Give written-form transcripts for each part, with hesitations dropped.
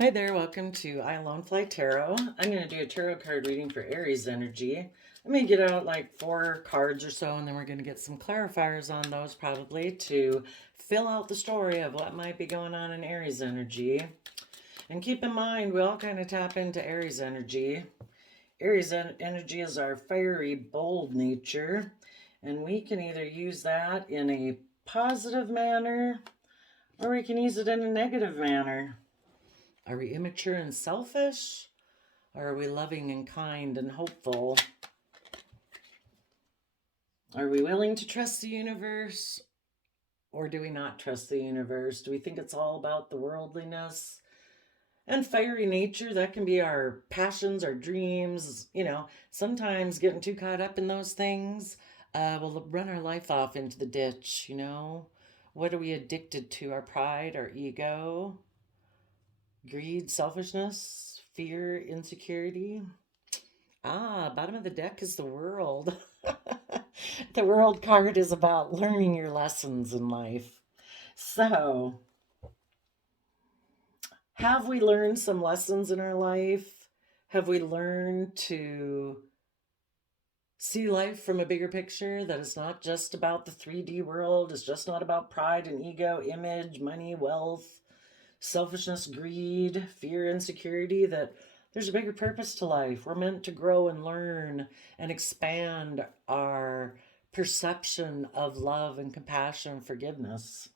Hi there, welcome to I Alone Fly Tarot. I'm going to do a tarot card reading for Aries energy. I'm going to get out like 4 cards or so, and then we're going to get some clarifiers on those probably to fill out the story of what might be going on in Aries energy. And keep in mind, we all kind of tap into Aries energy. Energy is our fiery, bold nature, and we can either use that in a positive manner or we can use it in a negative manner. Are we immature and selfish? Or are we loving and kind and hopeful? Are we willing to trust the universe? Or do we not trust the universe? Do we think it's all about the worldliness? And fiery nature, that can be our passions, our dreams. Sometimes getting too caught up in those things will run our life off into the ditch. What are we addicted to? Our pride, our ego, greed, selfishness, fear, insecurity. Bottom of the deck is the world. The world card is about learning your lessons in life. So, have we learned some lessons in our life? Have we learned to see life from a bigger picture? That it's not just about the 3D world, it's just not about pride and ego, image, money, wealth, selfishness, greed, fear, insecurity, that there's a bigger purpose to life. We're meant to grow and learn and expand our perception of love and compassion and forgiveness.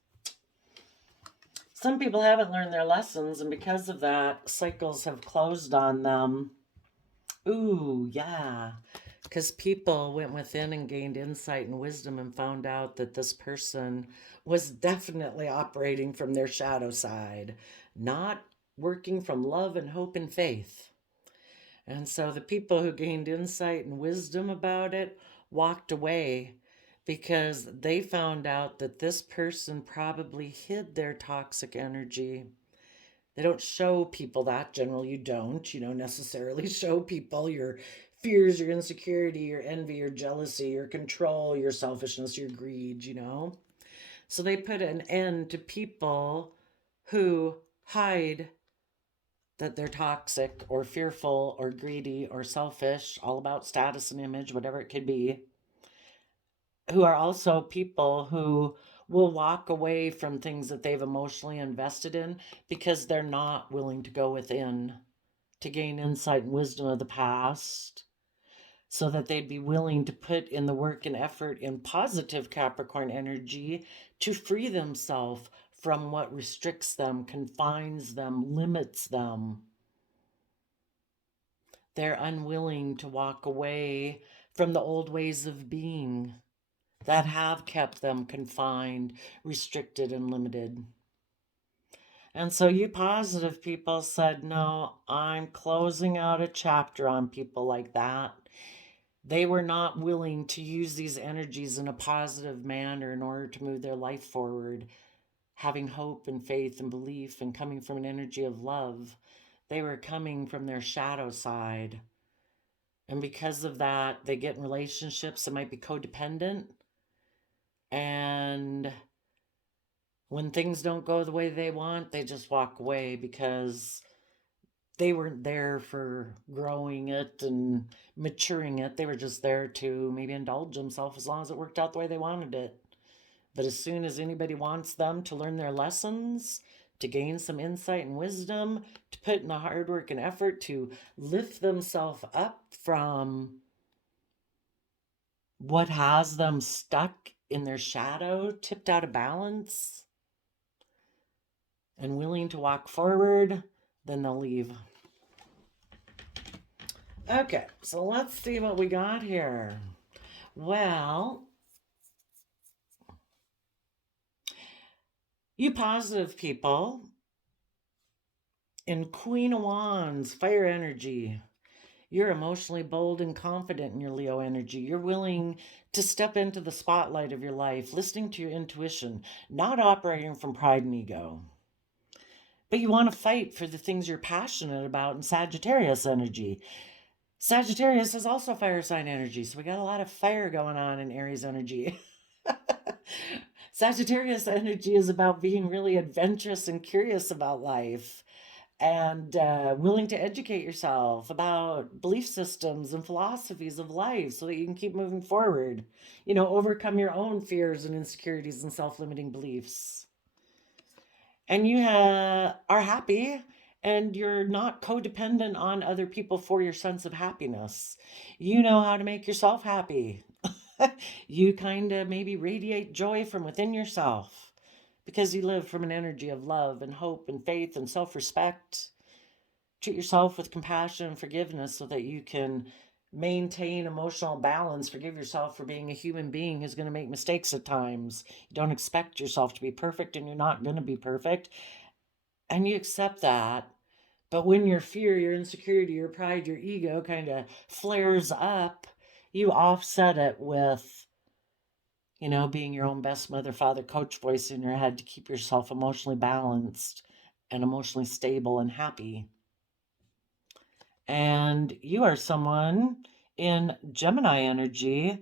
Some people haven't learned their lessons, and because of that, cycles have closed on them. Ooh, yeah. Because people went within and gained insight and wisdom and found out that this person was definitely operating from their shadow side, not working from love and hope and faith. And so the people who gained insight and wisdom about it walked away because they found out that this person probably hid their toxic energy. They don't show people that. Generally, you don't necessarily show people your fears, your insecurity, your envy, your jealousy, your control, your selfishness, your greed. So they put an end to people who hide that they're toxic or fearful or greedy or selfish, all about status and image, whatever it could be, who are also people who will walk away from things that they've emotionally invested in because they're not willing to go within to gain insight and wisdom of the past so that they'd be willing to put in the work and effort in positive Capricorn energy to free themselves from what restricts them, confines them, limits them. They're unwilling to walk away from the old ways of being that have kept them confined, restricted, and limited. And so you positive people said, no, I'm closing out a chapter on people like that. They were not willing to use these energies in a positive manner in order to move their life forward, having hope and faith and belief and coming from an energy of love. They were coming from their shadow side. And because of that, they get in relationships that might be codependent. And when things don't go the way they want, they just walk away because they weren't there for growing it and maturing it. They were just there to maybe indulge themselves as long as it worked out the way they wanted it. But as soon as anybody wants them to learn their lessons, to gain some insight and wisdom, to put in the hard work and effort to lift themselves up from what has them stuck in their shadow, tipped out of balance, and willing to walk forward, then they'll leave. Okay, so let's see what we got here. Well, you positive people in Queen of Wands, fire energy. You're emotionally bold and confident in your Leo energy. You're willing to step into the spotlight of your life, listening to your intuition, not operating from pride and ego. But you want to fight for the things you're passionate about in Sagittarius energy. Sagittarius is also fire sign energy, so we got a lot of fire going on in Aries energy. Sagittarius energy is about being really adventurous and curious about life. and willing to educate yourself about belief systems and philosophies of life so that you can keep moving forward. Overcome your own fears and insecurities and self-limiting beliefs. And you are happy, and you're not codependent on other people for your sense of happiness. You know how to make yourself happy. You kind of maybe radiate joy from within yourself because you live from an energy of love and hope and faith and self-respect. Treat yourself with compassion and forgiveness so that you can maintain emotional balance. Forgive yourself for being a human being who's going to make mistakes at times. You don't expect yourself to be perfect, and you're not going to be perfect. And you accept that. But when your fear, your insecurity, your pride, your ego kind of flares up, you offset it with, being your own best mother, father, coach voice in your head to keep yourself emotionally balanced and emotionally stable and happy. And you are someone in Gemini energy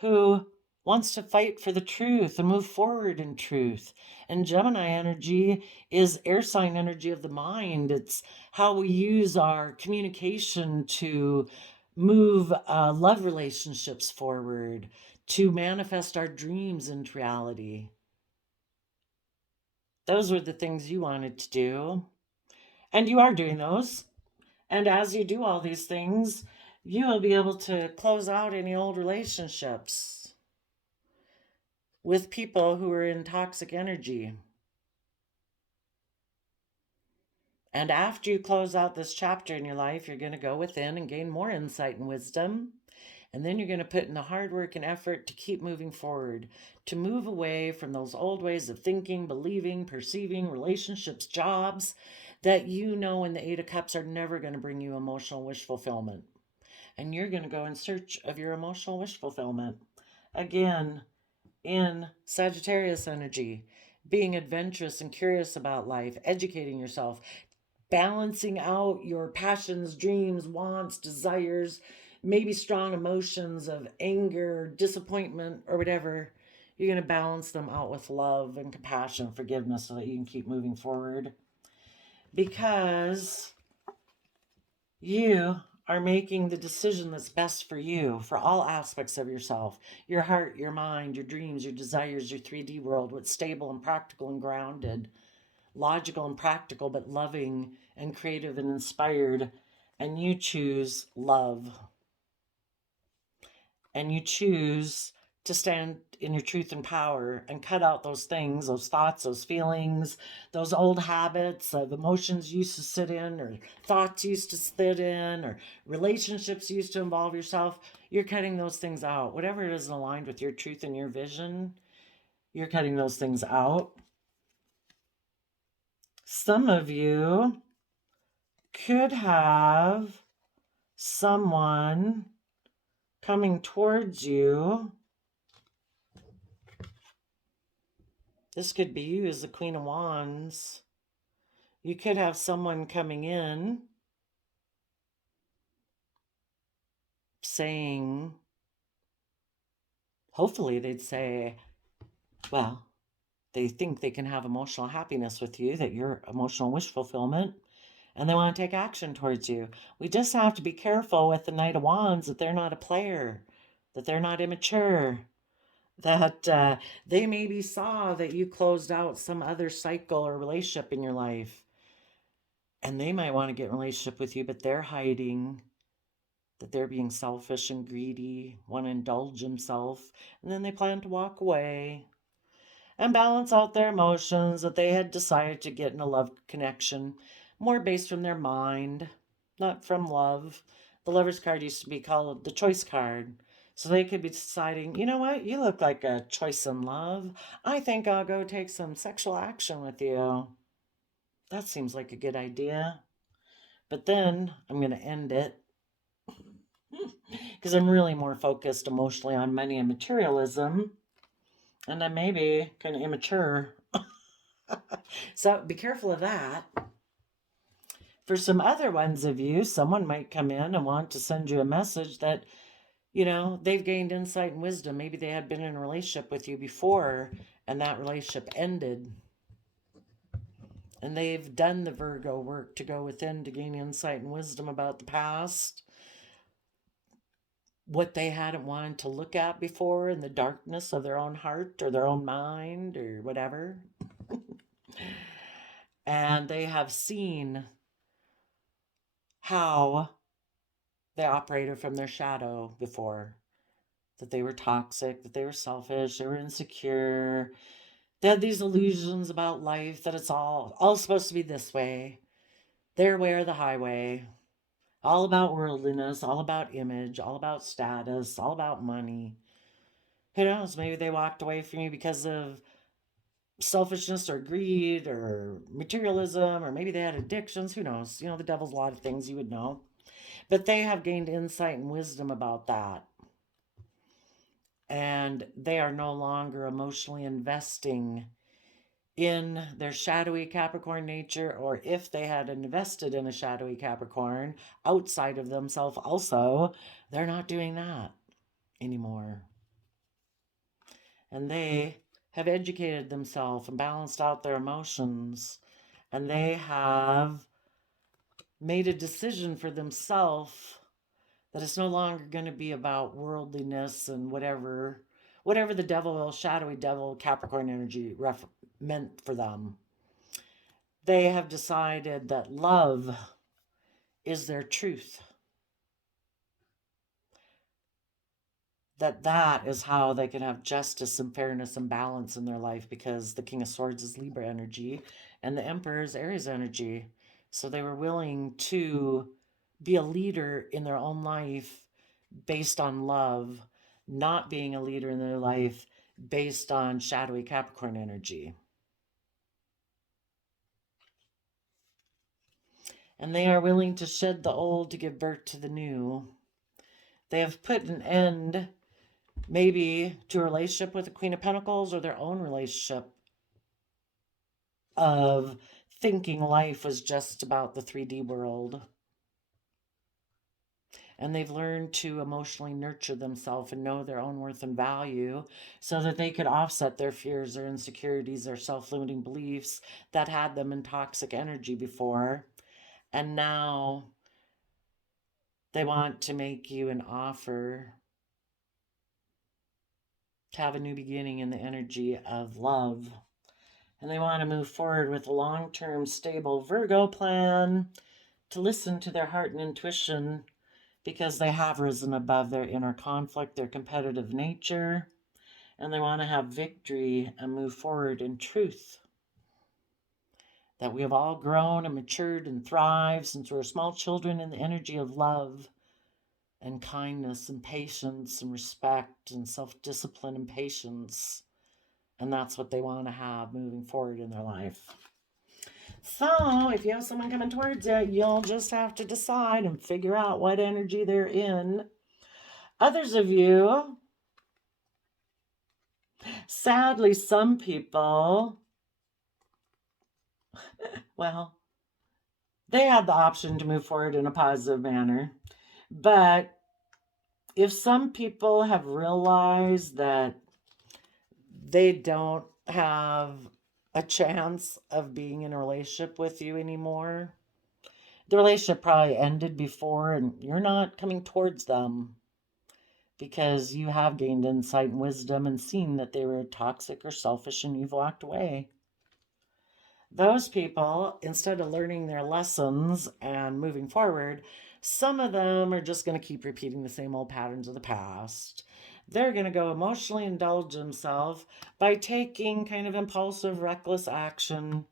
who wants to fight for the truth and move forward in truth. And Gemini energy is air sign energy of the mind. It's how we use our communication to move love relationships forward, to manifest our dreams into reality. Those were the things you wanted to do. And you are doing those. And as you do all these things, you will be able to close out any old relationships with people who are in toxic energy. And after you close out this chapter in your life, you're going to go within and gain more insight and wisdom. And then you're going to put in the hard work and effort to keep moving forward, to move away from those old ways of thinking, believing, perceiving, relationships, jobs that in the Eight of Cups are never going to bring you emotional wish fulfillment. And you're going to go in search of your emotional wish fulfillment. Again, in Sagittarius energy, being adventurous and curious about life, educating yourself, balancing out your passions, dreams, wants, desires, maybe strong emotions of anger, disappointment, or whatever. You're going to balance them out with love and compassion, forgiveness, so that you can keep moving forward. Because you are making the decision that's best for you, for all aspects of yourself, your heart, your mind, your dreams, your desires, your 3D world, what's stable and practical and grounded, logical and practical, but loving and creative and inspired. And you choose love. And you choose to stand in your truth and power and cut out those things, those thoughts, those feelings, those old habits of emotions you used to sit in, or thoughts you used to sit in, or relationships you used to involve yourself. You're cutting those things out. Whatever it isn't aligned with your truth and your vision, you're cutting those things out. Some of you could have someone coming towards you. This could be you as the Queen of Wands. You could have someone coming in saying, hopefully they'd say, well, they think they can have emotional happiness with you, that you're emotional wish fulfillment, and they want to take action towards you. We just have to be careful with the Knight of Wands that they're not a player, that they're not immature, that they maybe saw that you closed out some other cycle or relationship in your life, and they might want to get in a relationship with you, but they're hiding, that they're being selfish and greedy, want to indulge themselves, and then they plan to walk away and balance out their emotions, that they had decided to get in a love connection, more based from their mind, not from love. The Lover's card used to be called the choice card. So they could be deciding, you know what, you look like a choice in love. I think I'll go take some sexual action with you. That seems like a good idea. But then I'm going to end it because I'm really more focused emotionally on money and materialism. And I'm maybe kind of immature. So be careful of that. For some other ones of you, someone might come in and want to send you a message that, they've gained insight and wisdom. Maybe they had been in a relationship with you before and that relationship ended. And they've done the Virgo work to go within to gain insight and wisdom about the past, what they hadn't wanted to look at before in the darkness of their own heart or their own mind or whatever. And they have seen how they operated from their shadow before, that they were toxic, that they were selfish, they were insecure. They had these illusions about life that it's all supposed to be this way, their way or the highway, all about worldliness, all about image, all about status, all about money. Who knows? Maybe they walked away from you because of selfishness or greed or materialism, or maybe they had addictions. Who knows? You know, the devil's a lot of things, you would know. But they have gained insight and wisdom about that. And they are no longer emotionally investing in their shadowy Capricorn nature, or if they had invested in a shadowy Capricorn outside of themselves also, they're not doing that anymore. And they have educated themselves and balanced out their emotions, and they have made a decision for themselves that it's no longer going to be about worldliness and whatever the devil, shadowy devil, Capricorn energy meant for them. They have decided that love is their truth. That is how they can have justice and fairness and balance in their life, because the King of Swords is Libra energy and the Emperor is Aries energy. So they were willing to be a leader in their own life based on love, not being a leader in their life based on shadowy Capricorn energy. And they are willing to shed the old to give birth to the new. They have put an end maybe to a relationship with the Queen of Pentacles, or their own relationship of thinking life was just about the 3D world. And they've learned to emotionally nurture themselves and know their own worth and value, so that they could offset their fears, their insecurities, their self-limiting beliefs that had them in toxic energy before. And now they want to make you an offer to have a new beginning in the energy of love. And they want to move forward with a long-term, stable Virgo plan, to listen to their heart and intuition, because they have risen above their inner conflict, their competitive nature, and they want to have victory and move forward in truth. That we have all grown and matured and thrived since we were small children in the energy of love and kindness and patience and respect and self-discipline and patience. And that's what they want to have moving forward in their life. So if you have someone coming towards you, you'll just have to decide and figure out what energy they're in. Others of you, sadly, some people, well, they had the option to move forward in a positive manner. But if some people have realized that they don't have a chance of being in a relationship with you anymore, the relationship probably ended before, and you're not coming towards them because you have gained insight and wisdom and seen that they were toxic or selfish, and you've walked away. Those people, instead of learning their lessons and moving forward, some of them are just going to keep repeating the same old patterns of the past. They're going to go emotionally indulge themselves by taking kind of impulsive, reckless action,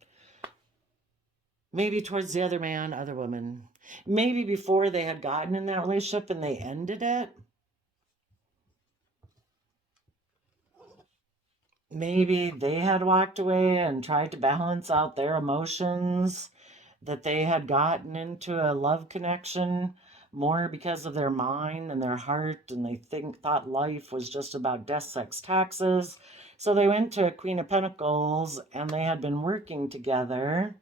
maybe towards the other man, other woman. Maybe before they had gotten in that relationship and they ended it. Maybe they had walked away and tried to balance out their emotions, that they had gotten into a love connection more because of their mind and their heart, and they thought life was just about death, sex, taxes. So they went to a Queen of Pentacles and they had been working together.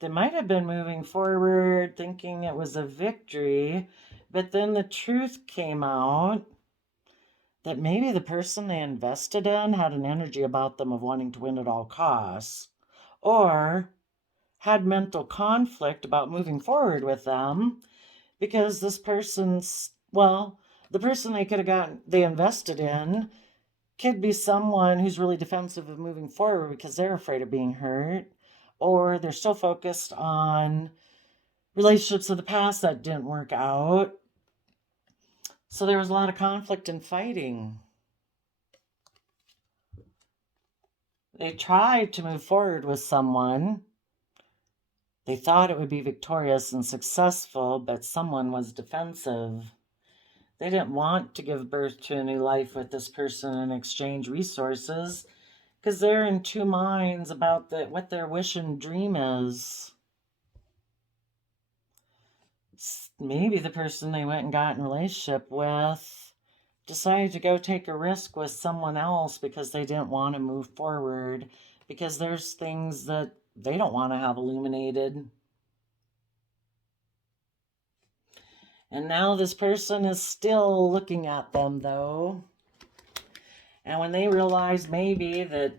They might have been moving forward thinking it was a victory, but then the truth came out that maybe the person they invested in had an energy about them of wanting to win at all costs. Or had mental conflict about moving forward with them because this person's, well, the person they could have gotten, they invested in could be someone who's really defensive of moving forward because they're afraid of being hurt, or they're still focused on relationships of the past that didn't work out. So there was a lot of conflict and fighting. They tried to move forward with someone. They thought it would be victorious and successful, but someone was defensive. They didn't want to give birth to a new life with this person and exchange resources because they're in two minds about what their wish and dream is. Maybe the person they went and got in a relationship with decided to go take a risk with someone else because they didn't want to move forward, because there's things that they don't want to have illuminated. And now this person is still looking at them, though. And when they realize maybe that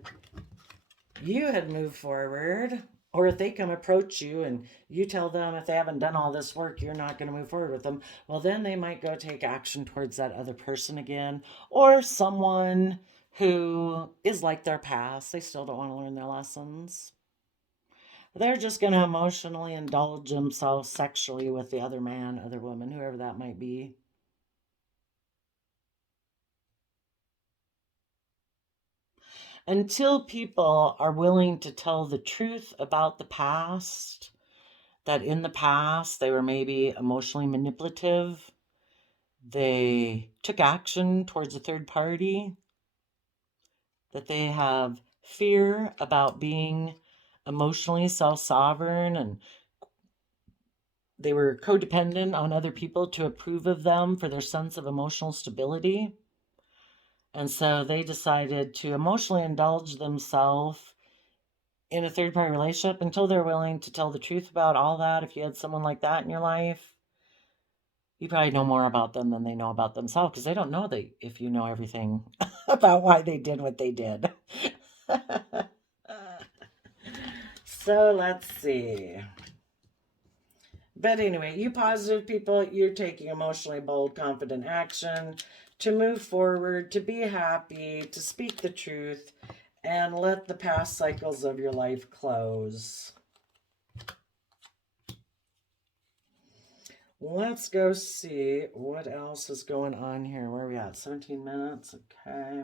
you had moved forward, or if they come approach you and you tell them if they haven't done all this work, you're not going to move forward with them, well, then they might go take action towards that other person again, or someone who is like their past. They still don't want to learn their lessons. They're just going to emotionally indulge themselves sexually with the other man, other woman, whoever that might be. Until people are willing to tell the truth about the past, that in the past they were maybe emotionally manipulative, they took action towards a third party, that they have fear about being emotionally self-sovereign, and they were codependent on other people to approve of them for their sense of emotional stability. And so they decided to emotionally indulge themselves in a third party relationship until they're willing to tell the truth about all that. If you had someone like that in your life, you probably know more about them than they know about themselves, because they don't know that if you know everything about why they did what they did. So let's see. But anyway, you positive people, you're taking emotionally bold, confident action to move forward, to be happy, to speak the truth, and let the past cycles of your life close. Let's go see what else is going on here. Where are we at? 17 minutes. Okay.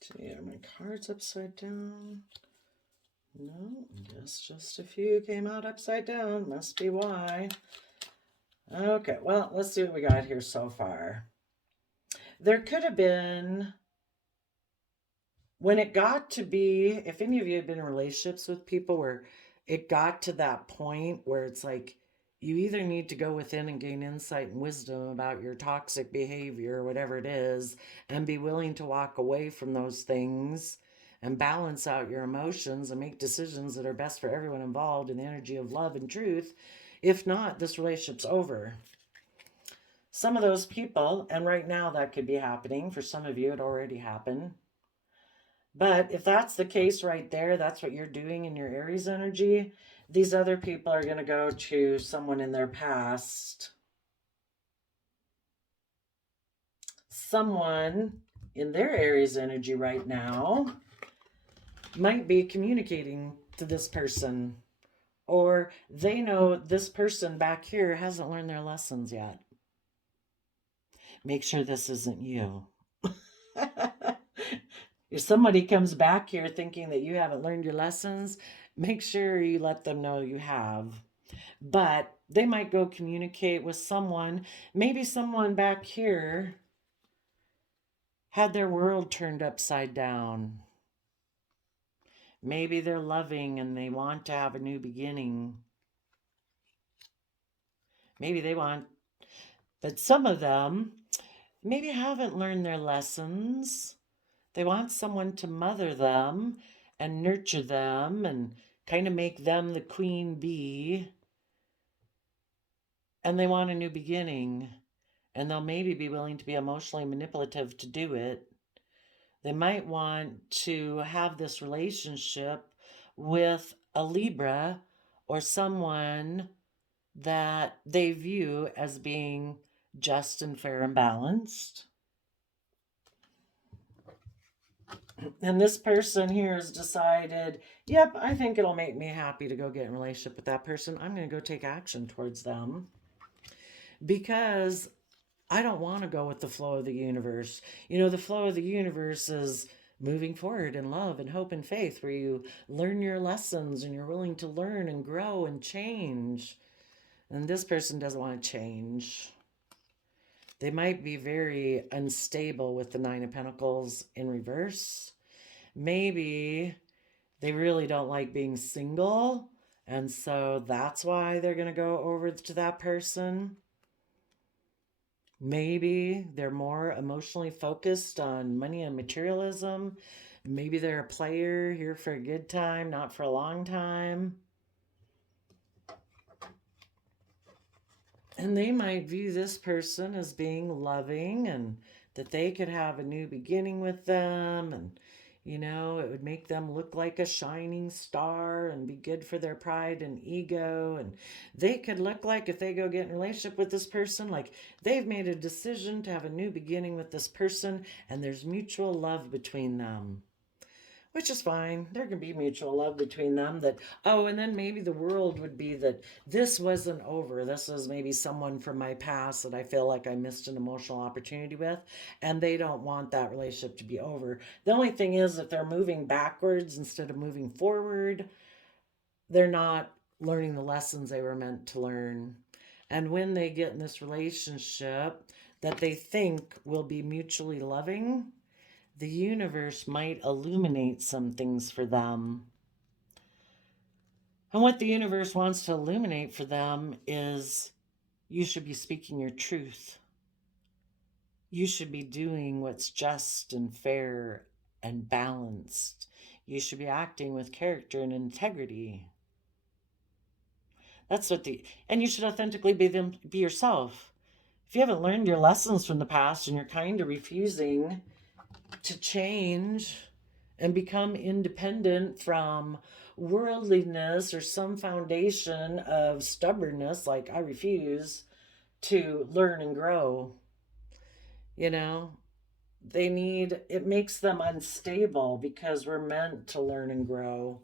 See, are my cards upside down? No, I guess just a few came out upside down. Must be why. Okay, well, let's see what we got here so far. There could have been, when it got to be, if any of you have been in relationships with people where it got to that point where it's like you either need to go within and gain insight and wisdom about your toxic behavior or whatever it is, and be willing to walk away from those things and balance out your emotions and make decisions that are best for everyone involved in the energy of love and truth. If not, this relationship's over. Some of those people, and right now that could be happening. For some of you, it already happened. But if that's the case right there, that's what you're doing in your Aries energy, these other people are going to go to someone in their past. Someone in their Aries energy right now might be communicating to this person, or they know this person back here hasn't learned their lessons yet. Make sure this isn't you. If somebody comes back here thinking that you haven't learned your lessons, make sure you let them know you have. But they might go communicate with someone. Maybe someone back here had their world turned upside down. Maybe they're loving and they want to have a new beginning. Maybe they want, but some of them maybe haven't learned their lessons. They want someone to mother them and nurture them and kind of make them the queen bee and they want a new beginning, and they'll maybe be willing to be emotionally manipulative to do it. They might want to have this relationship with a Libra or someone that they view as being just and fair and balanced. And this person here has decided, yep, I think it'll make me happy to go get in a relationship with that person. I'm going to go take action towards them because I don't want to go with the flow of the universe. You know, the flow of the universe is moving forward in love and hope and faith, where you learn your lessons and you're willing to learn and grow and change. And this person doesn't want to change. They might be very unstable with the Nine of Pentacles in reverse. Maybe they really don't like being single, and so that's why they're going to go over to that person. Maybe they're more emotionally focused on money and materialism. Maybe they're a player here for a good time, not for a long time. And they might view this person as being loving and that they could have a new beginning with them. And, you know, it would make them look like a shining star and be good for their pride and ego. And they could look like, if they go get in a relationship with this person, like they've made a decision to have a new beginning with this person and there's mutual love between them. Which is fine. There can be mutual love between them. That, oh, and then maybe the world would be that this wasn't over. This was maybe someone from my past that I feel like I missed an emotional opportunity with, and they don't want that relationship to be over. The only thing is, if they're moving backwards instead of moving forward, they're not learning the lessons they were meant to learn. And when they get in this relationship that they think will be mutually loving, the universe might illuminate some things for them. And what the universe wants to illuminate for them is you should be speaking your truth. You should be doing what's just and fair and balanced. You should be acting with character and integrity. That's what and you should authentically be yourself. If you haven't learned your lessons from the past and you're kind of refusing to change and become independent from worldliness or some foundation of stubbornness, like I refuse to learn and grow, you know, it makes them unstable because we're meant to learn and grow.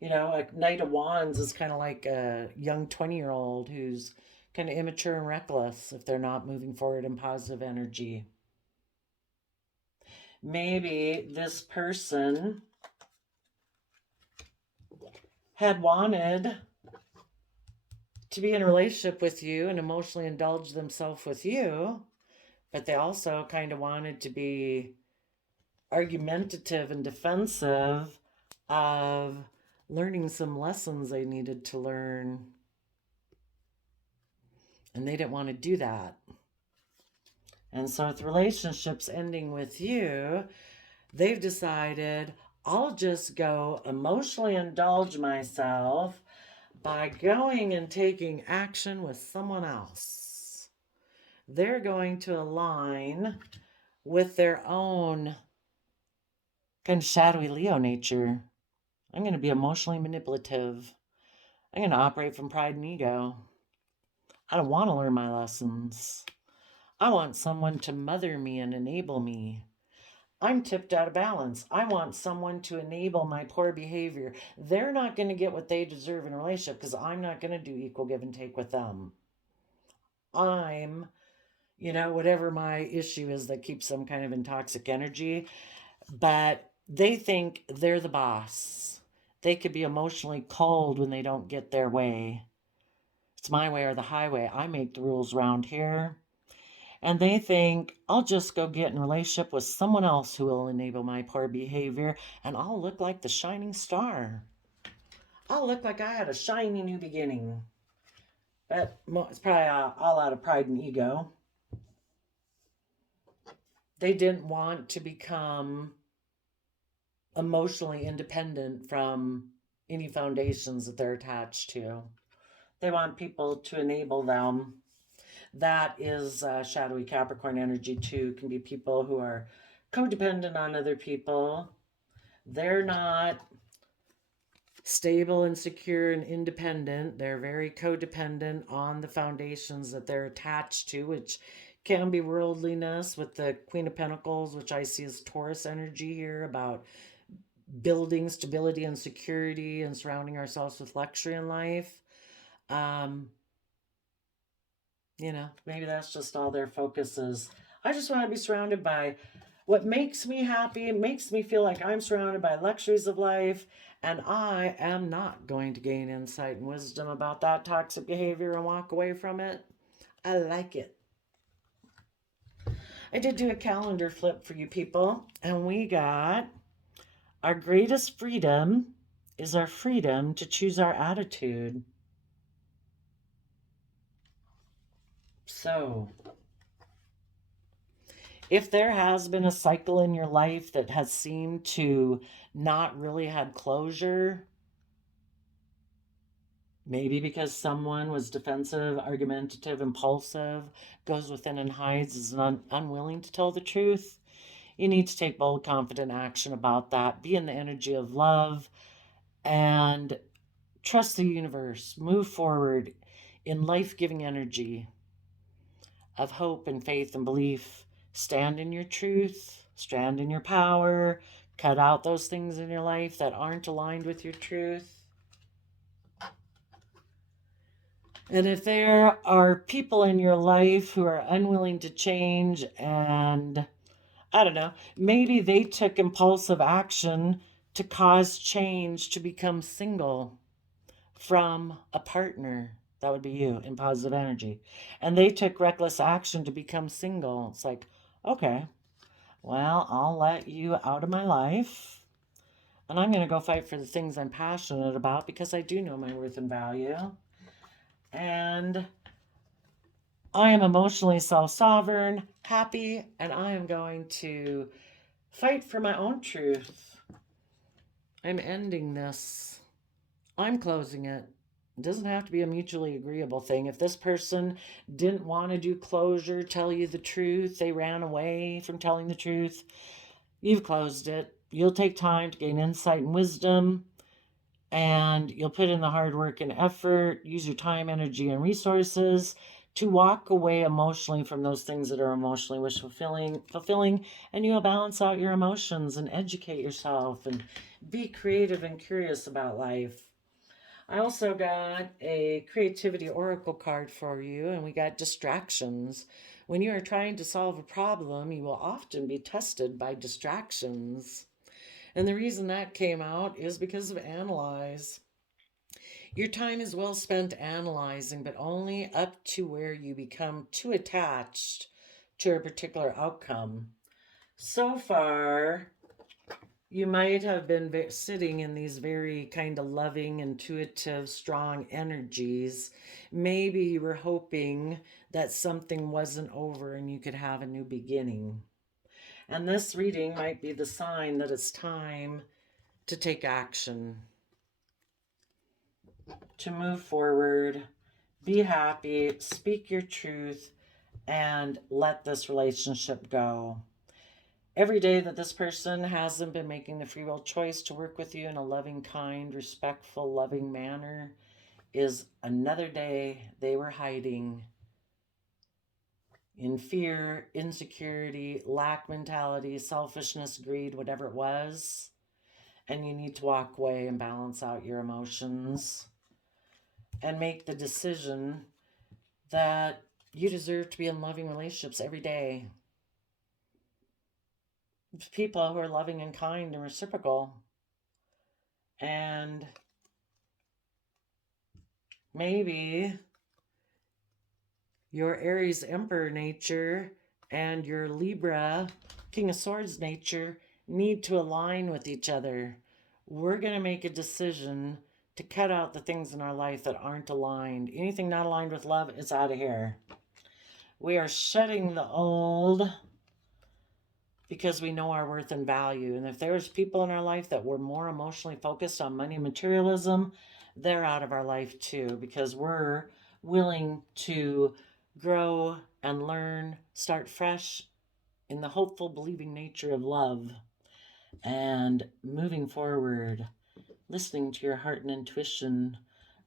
You know, a Knight of Wands is kind of like a young 20-year-old who's kind of immature and reckless if they're not moving forward in positive energy. Maybe this person had wanted to be in a relationship with you and emotionally indulge themselves with you, but they also kind of wanted to be argumentative and defensive of learning some lessons they needed to learn. And they didn't want to do that. And so with relationships ending with you, they've decided, I'll just go emotionally indulge myself by going and taking action with someone else. They're going to align with their own kind of shadowy Leo nature. I'm going to be emotionally manipulative. I'm going to operate from pride and ego. I don't want to learn my lessons. I want someone to mother me and enable me. I'm tipped out of balance. I want someone to enable my poor behavior. They're not going to get what they deserve in a relationship because I'm not going to do equal give and take with them. I'm, whatever my issue is that keeps them kind of in toxic energy, but they think they're the boss. They could be emotionally cold when they don't get their way. It's my way or the highway. I make the rules around here. And they think, I'll just go get in a relationship with someone else who will enable my poor behavior, and I'll look like the shining star. I'll look like I had a shiny new beginning. But it's probably all out of pride and ego. They didn't want to become emotionally independent from any foundations that they're attached to. They want people to enable them. That is shadowy Capricorn energy too. Can be people who are codependent on other people. They're not stable and secure and independent. They're very codependent on the foundations that they're attached to, which can be worldliness, with the Queen of Pentacles, which I see as Taurus energy here, about building stability and security and surrounding ourselves with luxury in life. Maybe that's just all their focus is. I just want to be surrounded by what makes me happy. It makes me feel like I'm surrounded by luxuries of life, and I am not going to gain insight and wisdom about that toxic behavior and walk away from it. I like it. I did do a calendar flip for you people, and we got our greatest freedom is our freedom to choose our attitude. So, if there has been a cycle in your life that has seemed to not really had closure, maybe because someone was defensive, argumentative, impulsive, goes within and hides, is unwilling to tell the truth, you need to take bold, confident action about that. Be in the energy of love and trust the universe. Move forward in life-giving energy of hope and faith and belief. Stand in your truth, stand in your power, cut out those things in your life that aren't aligned with your truth. And if there are people in your life who are unwilling to change, and I don't know, maybe they took impulsive action to cause change to become single from a partner. That would be you in positive energy. And they took reckless action to become single. It's like, okay, well, I'll let you out of my life. And I'm going to go fight for the things I'm passionate about because I do know my worth and value. And I am emotionally self-sovereign, happy, and I am going to fight for my own truth. I'm ending this. I'm closing it. It doesn't have to be a mutually agreeable thing. If this person didn't want to do closure, tell you the truth, they ran away from telling the truth, you've closed it. You'll take time to gain insight and wisdom, and you'll put in the hard work and effort, use your time, energy, and resources to walk away emotionally from those things that are emotionally wish fulfilling, and you'll balance out your emotions and educate yourself and be creative and curious about life. I also got a creativity oracle card for you, and we got distractions. When you are trying to solve a problem, you will often be tested by distractions. And the reason that came out is because of analyze. Your time is well spent analyzing, but only up to where you become too attached to a particular outcome. So far, you might have been sitting in these very kind of loving, intuitive, strong energies. Maybe you were hoping that something wasn't over and you could have a new beginning. And this reading might be the sign that it's time to take action, to move forward, be happy, speak your truth, and let this relationship go. Every day that this person hasn't been making the free will choice to work with you in a loving, kind, respectful, loving manner is another day they were hiding in fear, insecurity, lack mentality, selfishness, greed, whatever it was. And you need to walk away and balance out your emotions and make the decision that you deserve to be in loving relationships every day. People who are loving and kind and reciprocal. And maybe your Aries Emperor nature and your Libra King of Swords nature need to align with each other. We're going to make a decision to cut out the things in our life that aren't aligned. Anything not aligned with love is out of here. We are shedding the old because we know our worth and value. And if there's people in our life that were more emotionally focused on money and materialism, they're out of our life too, because we're willing to grow and learn, start fresh in the hopeful, believing nature of love and moving forward, listening to your heart and intuition,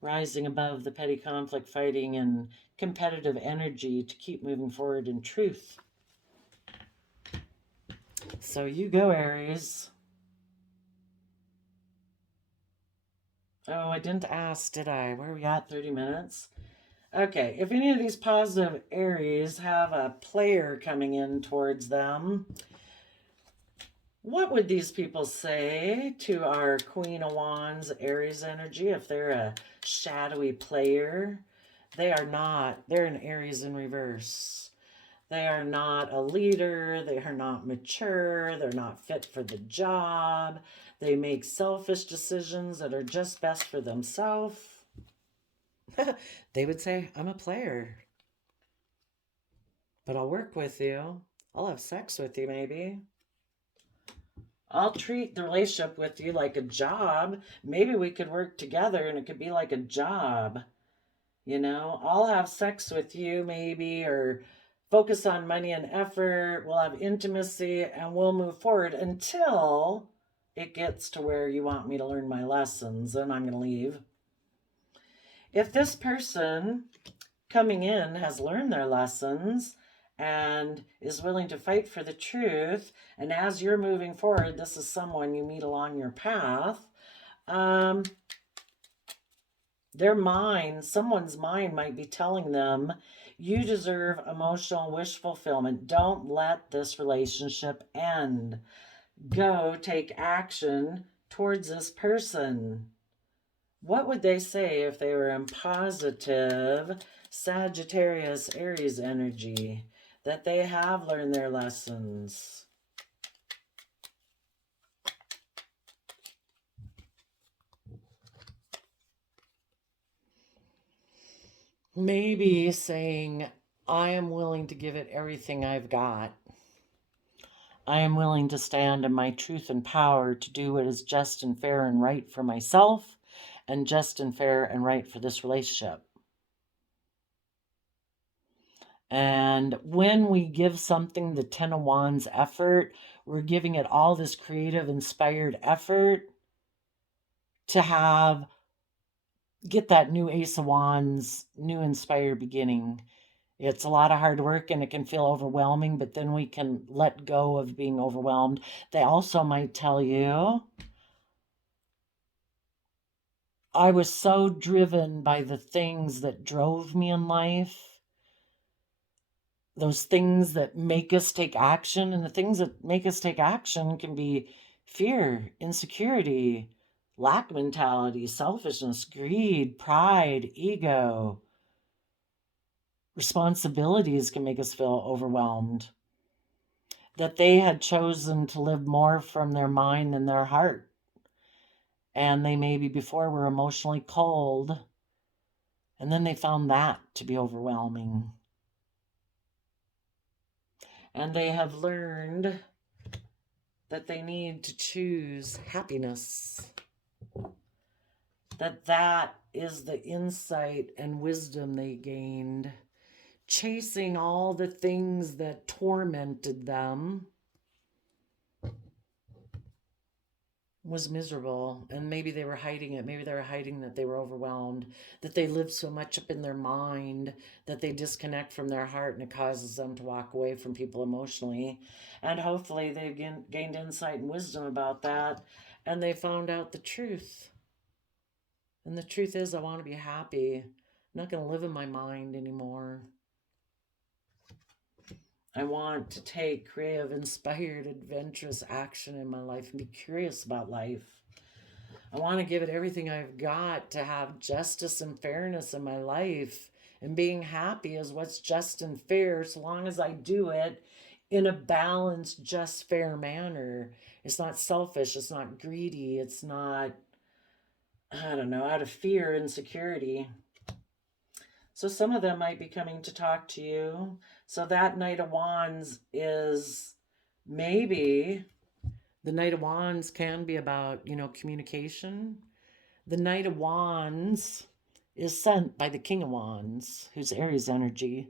rising above the petty conflict, fighting, and competitive energy to keep moving forward in truth. So you go, Aries. Oh, I didn't ask, did I? Where are we at? 30 minutes? Okay, if any of these positive Aries have a player coming in towards them, what would these people say to our Queen of Wands Aries energy if they're a shadowy player? They are not. They're an Aries in reverse. They are not a leader. They are not mature. They're not fit for the job. They make selfish decisions that are just best for themselves. They would say, I'm a player, but I'll work with you. I'll have sex with you, maybe. I'll treat the relationship with you like a job. Maybe we could work together and it could be like a job. You know, I'll have sex with you, maybe, or focus on money and effort. We'll have intimacy and we'll move forward until it gets to where you want me to learn my lessons and I'm going to leave. If this person coming in has learned their lessons and is willing to fight for the truth, and as you're moving forward, this is someone you meet along your path, their mind, someone's mind might be telling them, you deserve emotional wish fulfillment. Don't let this relationship end. Go take action towards this person. What would they say if they were in positive Sagittarius Aries energy? That they have learned their lessons. Maybe saying, I am willing to give it everything I've got. I am willing to stand in my truth and power to do what is just and fair and right for myself and just and fair and right for this relationship. And when we give something the 10 of Wands effort, we're giving it all this creative, inspired effort to get that new Ace of Wands, new inspired beginning. It's a lot of hard work and it can feel overwhelming, but then we can let go of being overwhelmed. They also might tell you, I was so driven by the things that drove me in life, those things that make us take action. And the things that make us take action can be fear, insecurity, lack mentality, selfishness, greed, pride, ego. Responsibilities can make us feel overwhelmed. That they had chosen to live more from their mind than their heart. And they maybe before were emotionally cold. And then they found that to be overwhelming. And they have learned that they need to choose happiness. That is the insight and wisdom they gained. Chasing all the things that tormented them was miserable, and maybe they were hiding it. Maybe they were hiding that they were overwhelmed, that they live so much up in their mind that they disconnect from their heart, and it causes them to walk away from people emotionally. And hopefully they've gained insight and wisdom about that, and they found out the truth. And the truth is, I want to be happy. I'm not going to live in my mind anymore. I want to take creative, inspired, adventurous action in my life and be curious about life. I want to give it everything I've got to have justice and fairness in my life. And being happy is what's just and fair, so long as I do it in a balanced, just, fair manner. It's not selfish. It's not greedy. It's not, I don't know, out of fear, insecurity. So some of them might be coming to talk to you. So that Knight of Wands is maybe, the Knight of Wands can be about, communication. The Knight of Wands is sent by the King of Wands, who's Aries energy.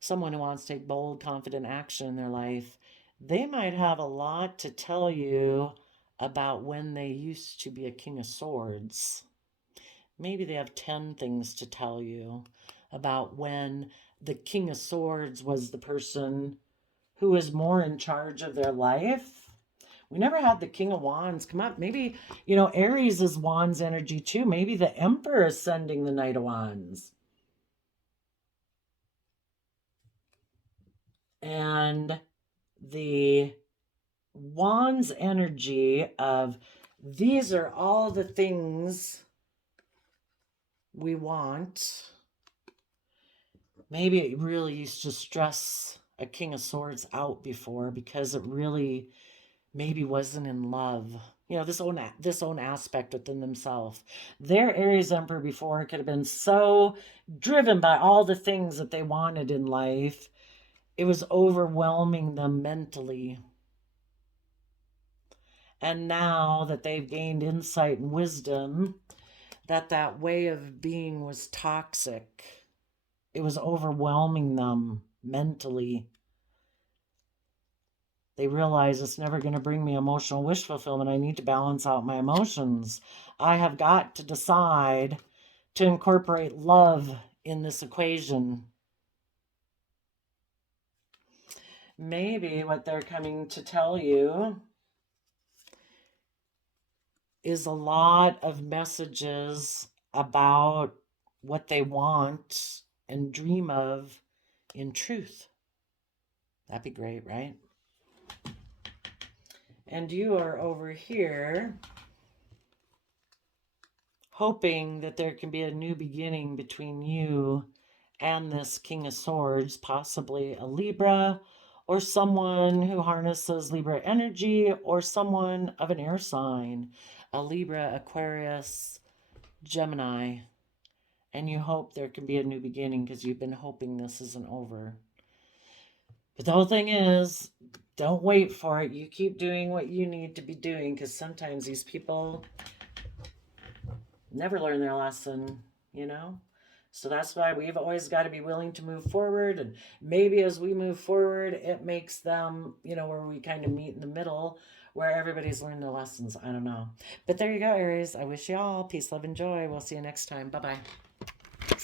Someone who wants to take bold, confident action in their life. They might have a lot to tell you about when they used to be a King of Swords. Maybe they have 10 things to tell you about when the King of Swords was the person who was more in charge of their life. We never had the King of Wands come up. Maybe, Aries is Wands energy too. Maybe the Emperor is sending the Knight of Wands. And the Wands energy of these are all the things we want. Maybe it really used to stress a King of Swords out before because it really maybe wasn't in love. This own aspect within themselves. Their Aries Emperor before could have been so driven by all the things that they wanted in life. It was overwhelming them mentally. And now that they've gained insight and wisdom, that way of being was toxic. It was overwhelming them mentally. They realize it's never going to bring me emotional wish fulfillment. I need to balance out my emotions. I have got to decide to incorporate love in this equation. Maybe what they're coming to tell you is a lot of messages about what they want and dream of in truth. That'd be great, right? And you are over here hoping that there can be a new beginning between you and this King of Swords, possibly a Libra, or someone who harnesses Libra energy, or someone of an air sign, a Libra, Aquarius, Gemini. And you hope there can be a new beginning because you've been hoping this isn't over. But the whole thing is, don't wait for it. You keep doing what you need to be doing, because sometimes these people never learn their lesson, So that's why we've always got to be willing to move forward. And maybe as we move forward, it makes them, where we kind of meet in the middle, where everybody's learned their lessons. I don't know. But there you go, Aries. I wish you all peace, love, and joy. We'll see you next time. Bye-bye.